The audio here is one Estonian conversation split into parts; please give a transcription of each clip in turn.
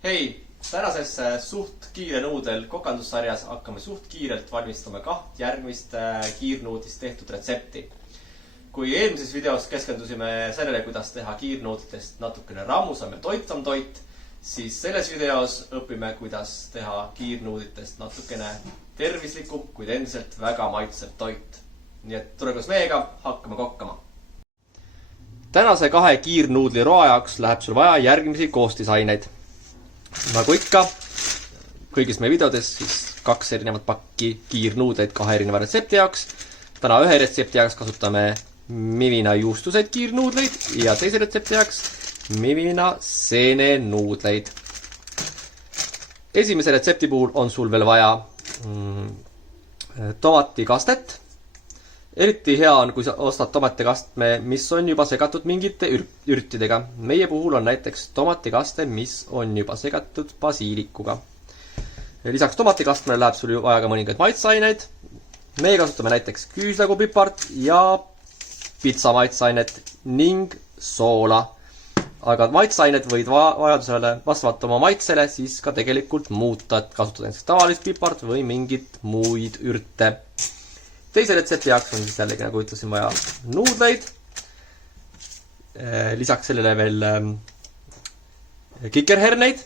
Hei, tänases suht kiire nuudel kokandussarjas hakkame suht kiirelt valmistama kaht järgmist kiirnuudist tehtud retsepti. Kui eelmises videos keskendusime sellele, kuidas teha kiirnuudlitest natukene rammusam ja toitsam toit, siis selles videos õpime, kuidas teha kiirnuudlitest natukene tervislikum, kuid endiselt väga maitsev toit. Nii et tule koos meiega, hakkame kokkama. Tänase kahe kiirnuudli roa jaoks läheb sul vaja järgmisi koostisaineid. Nagu ikka, kõigis meie videodes siis 2 erinevat pakki kiirnuudleid 2 erineva retsepti jaoks. Täna ühe retsepti jaoks kasutame Mivina juustuseid kiirnuudleid ja teise retsepti jaoks Mivina seenenuudleid. Esimese retsepti puhul on sul veel vaja tomatikastet. Eriti hea on, kui sa ostad tomatikastme, mis on juba segatud mingite ürtidega. Meie puhul on näiteks tomatikaste, mis on juba segatud basiilikuga. Lisaks tomatikastmele läheb sul vaja ka mõningaid maitsaineid. Meie kasutame näiteks küüslagupipart ja pitsamaitsainet ning soola. Aga maitsainet võid vajadusele vastavalt oma maitsele siis ka tegelikult muuta, et kasutada näiteks tavalist pipart või mingit muid ürte. Teise retsepti jaoks on siis jällegi, nagu ütlesin, vaja nuudleid. Lisaks sellele veel kikerherneid.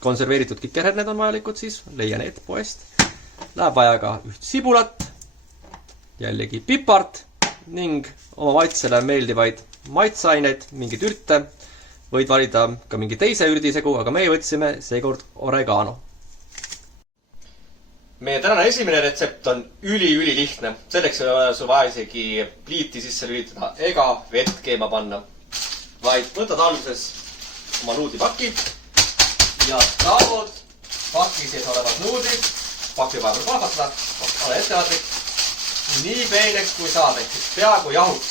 Konserveeritud kikerherned on vajalikud siis, leia need poest. Läheb vaja ka üht sibulat, jällegi pipart ning oma maitsele meeldivaid maitsaineid, mingid ürte. Võid valida ka mingi teise ürdisegu, aga meie võtsime seekord oregano. Meie tänane esimene retsept on üli lihtne. Selleks ei ole sul vaja isegi pliiti sisse lülitada ega vett keema panna. Vaid võtad alguses oma nuudlipaki ja taod paki sees olevad nuudlid. Paki vahepeal plahvatada, ole ettevaatlik. Nii peeneks kui saad, ehk siis peaaegu jahuks.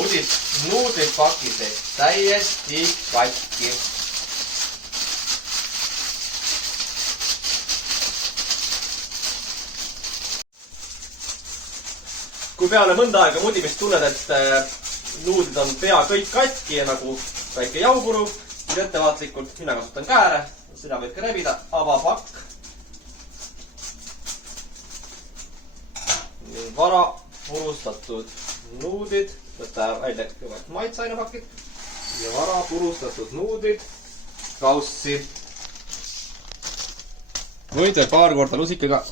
Mudid nuudlid paki sees täiesti katki. Kui peale mõnda aega mudimist tunned, et nuudlid on pea kõik katki ja nagu väike jahupuru, siis ettevaatlikult, mina kasutan kääre, seda võid ka rebida, avapakk. Vara purustatud nuudlid, võta välja kõigepealt maitsainepakid ja vara purustatud nuudlid kaussi. Võid veel paar korda lusikaga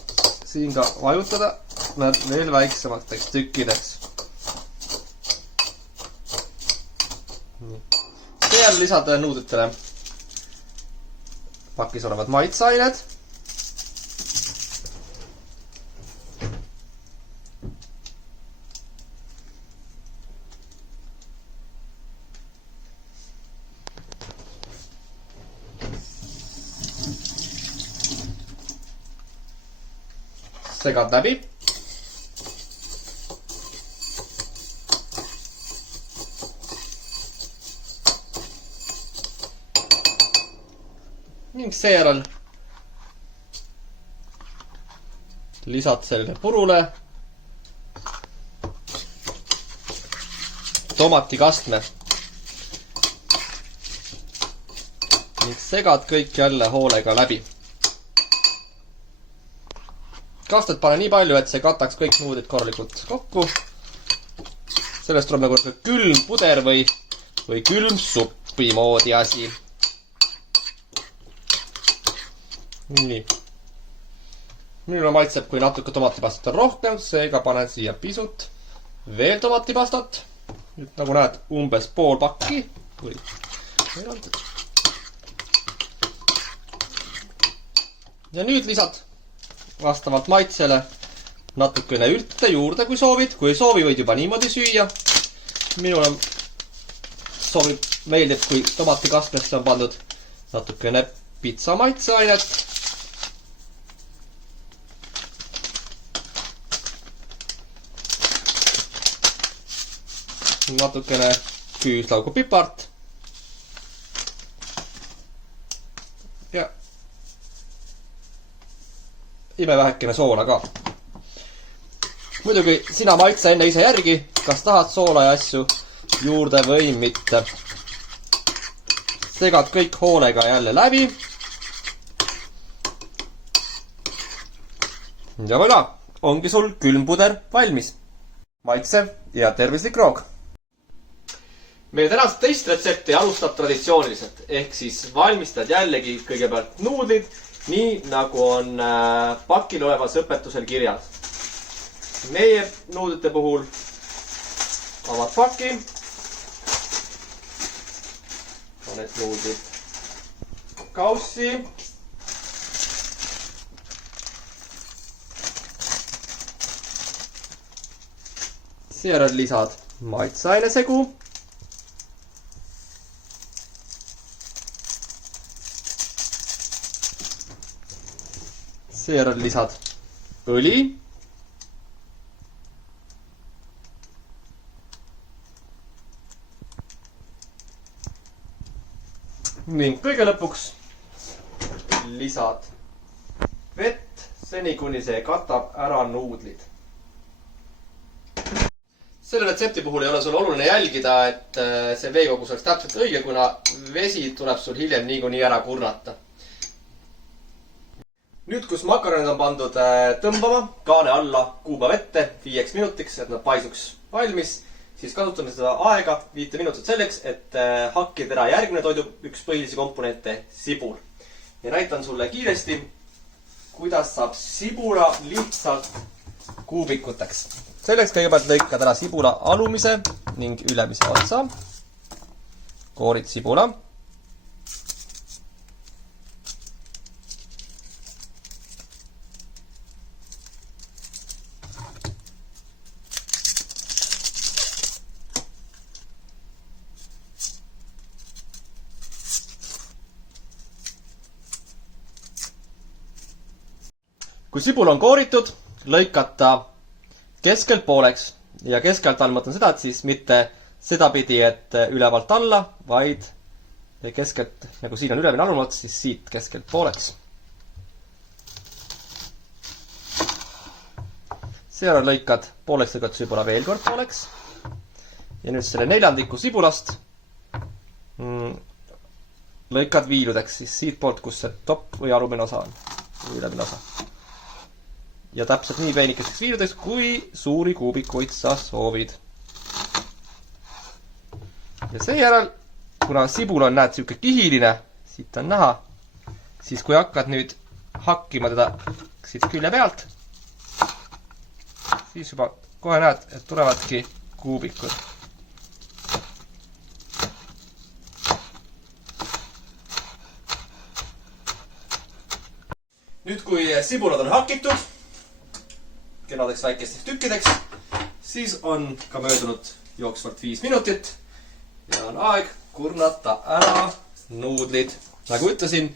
siin ka vajutada. Nad veel väiksemateks tükkideks. Seejärel lisad nuudlitele pakis olevad maitsained. Segad läbi. Ning seejärel lisad sellele purule tomatikastme ning segad kõik jälle hoolega läbi. Kastet pane nii palju, et see kataks kõik nuudlid korralikult kokku. Sellest tuleb nagu külm puder või külm suppi moodi asi. Nii. Minule maitseb, kui natuke tomatipastat on rohkem, seega panen siia pisut veel tomatipastat. Nüüd nagu näed, umbes pool pakki. Ja nüüd lisad vastavalt maitsele natukene ürte juurde, kui soovid. Kui ei soovi, võid juba niimoodi süüa. Minule meeldib, kui tomatikastmesse on pandud natukene pitsa maitseainet. Natukene küüslaugupipart ja imevähekene soola ka. Muidugi sina maitse enne ise järgi, kas tahad soola ja asju juurde või mitte. segad kõik hoolega jälle läbi. Ja voilà, ongi sul külmpuder valmis. Maitsev ja tervislik roog. Meie tänast teist retsepti alustab traditsiooniliselt, ehk siis valmistad jällegi kõigepealt nuudlid, nii nagu on pakil olevas õpetusel kirjas. Meie nuudlite puhul avad paki, paned nuudlid kaussi, seejärel lisad maitseainesegu, seejärel lisad õli, ning kõige lõpuks lisad vett, seni kuni see katab ära nuudlid. Selle retsepti puhul ei ole sul oluline jälgida, et see veekogus oleks täpselt õige, kuna vesi tuleb sul hiljem niikuinii ära kurnata. Nüüd, kus makaronid on pandud tõmbama kaane alla kuuma vette 5 minutiks, et nad paisuks valmis, siis kasutame seda aega 5 minutit selleks, et hakkida ära järgmine toidu üks põhilisi komponente, sibul. Ja näitan sulle kiiresti, kuidas saab sibula lihtsalt kuubikuteks. Selleks kõigepealt lõikad ära sibula alumise ning ülemise otsa. Koorid sibula. Kui sibul on kooritud, lõikad ta keskelt pooleks ja keskelt all mõtlen seda, et siis mitte sedapidi, et ülevalt alla, vaid keskelt, nagu siin on ülemine alumine ots, siis siit keskelt pooleks. Seejärel lõikad pooleks lõigatud sibula veel kord pooleks ja nüüd selle neljandiku sibulast lõikad viiludeks siis siit poolt, kus see topp või alumine osa on, või ülemine osa. Ja täpselt nii peenikeseks viiludeks, kui suuri kuubikuid sa soovid. Ja seejärel, kuna sibul on, näed, siuke kihiline, siit on näha, siis kui hakkad nüüd hakkima teda siit külje pealt, siis juba kohe näed, et tulevadki kuubikud. Nüüd, kui sibulad on hakitud, kenadeks väikesteks tükkideks, siis on ka möödunud jooksvalt 5 minutit ja on aeg kurnata ära nuudlid. Nagu ütlesin,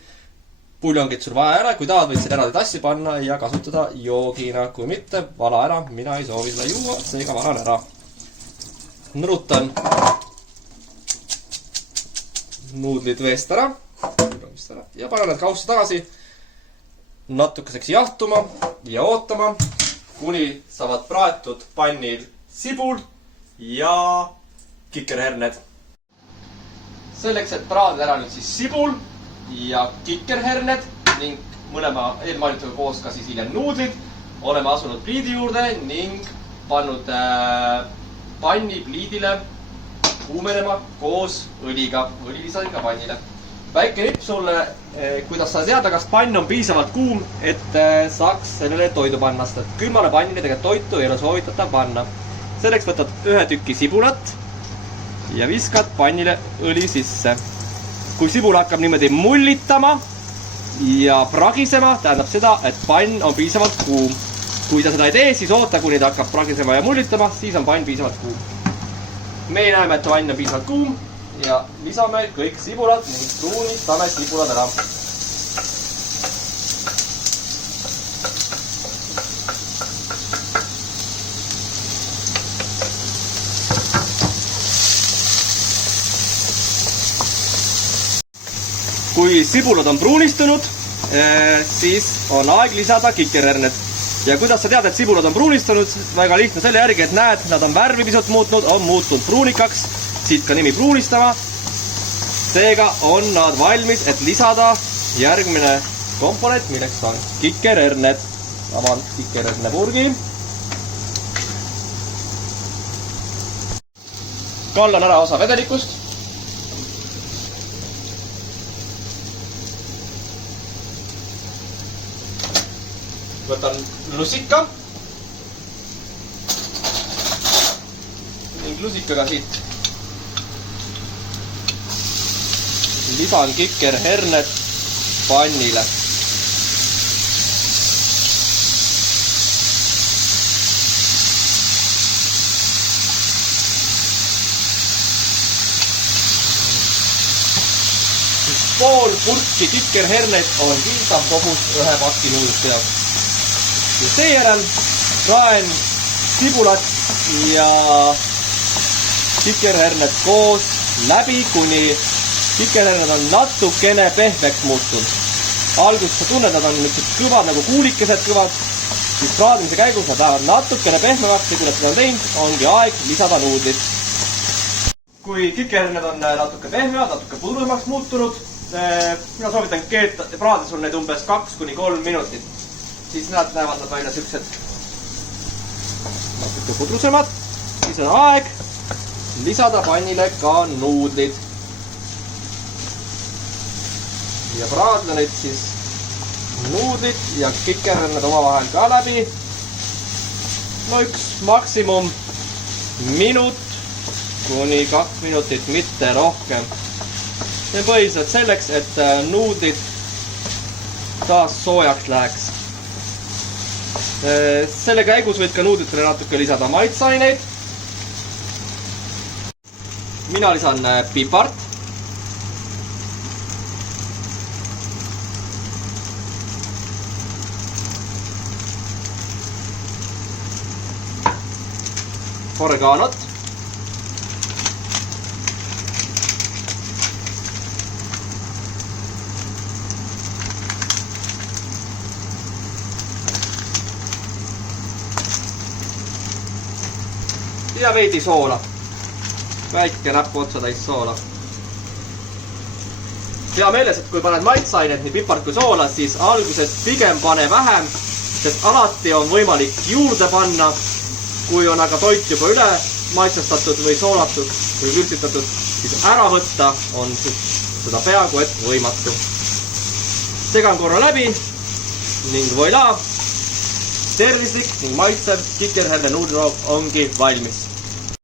puljongit sul vaja ära, kui tahad, võid selle eraldi tassi panna ja kasutada joogina. Kui mitte, vala ära, mina ei soovi seda juua, seega valan ära. Nõrutan nuudlid veest ära ja panen need kaussi tagasi natukeseks jahtuma ja ootama, kuni saavad praetud pannil sibul ja kikerherned. Selleks, et praadida ära nüüd siis sibul ja kikerherned ning mõlema eelmainituga koos ka siis hiljem nuudlid, oleme asunud pliidi juurde ning pannud panni pliidile kuumenema koos õliga. Õli lisasin ka pannile. Väike nipp sulle, kuidas sa teada, kas pann on piisavalt kuum, et saaks sellele toidu panna, sest külmale pannile tegelikult toitu ei ole soovitatav panna. Selleks võtad 1 tükki sibulat ja viskad pannile õli sisse. Kui sibul hakkab niimoodi mullitama ja pragisema, tähendab seda, et pann on piisavalt kuum. Kui ta seda ei tee, siis oota, kuni ta hakkab pragisema ja mullitama, siis on pann piisavalt kuum. Me näeme, et pann on piisavalt kuum ja lisame kõik sibulad ning pruunistame sibulad ära. Kui sibulad on pruunistunud, siis on aeg lisada kikerherned. Ja kuidas sa tead, et sibulad on pruunistunud? Väga lihtne selle järgi, et näed, nad on värvi pisut muutnud, on muutunud pruunikaks. Siit ka nimi pruunistama. Seega on nad valmis, et lisada järgmine komponent, milleks on kikerherned. Avan kikerherne purgi. Kallan ära osa vedelikust. Võtan lusika. Ning lusikaga siit lisan kikerherned pannile. Pool purki kikerherneid on piisav kogus ühe paki nuudlite jaoks. Ja seejärel raen sibulat ja kikerherned koos läbi, kuni kikerherned on natukene pehmeks muutunud. Alguses sa tunned, nad on niisugused kõvad nagu kuulikesed kõvad, siis praadimise käigus nad lähevad natukene pehmemaks ja kui nad seda on teinud, ongi aeg lisada nuudlid. Kui kikerherned on natuke pehmead, natuke pudrumaks muutunud, mina soovitan praada sul neid umbes 2–3 minutit. Siis nad näevad nad välja siuksed natuke pudrusemad. Siis on aeg lisada pannile ka nuudlid. Ja praadle neid siis nuudlid ja kikerherned omavahel ka läbi. No üks maksimum minut kuni 2 minutit, mitte rohkem. See on põhiliselt selleks, et nuudlid taas soojaks läheks. Selle käigus võid ka nuudlitele natuke lisada maitsaineid. Mina lisan pipart. Oreganot. Ja veidi soola. Väike näppu otsatäis soola. Hea meeles, et kui paned maitsainet, nii pipart kui soola, siis alguses pigem pane vähem, sest alati on võimalik juurde panna. Kui on aga toit juba üle maitsestatud või soolatud või vürtsitatud, siis ära võtta on seda peaaegu et võimatu. Segan korra läbi ning voilà! Tervislik ning maitsev kikerherne nuudliroog ongi valmis.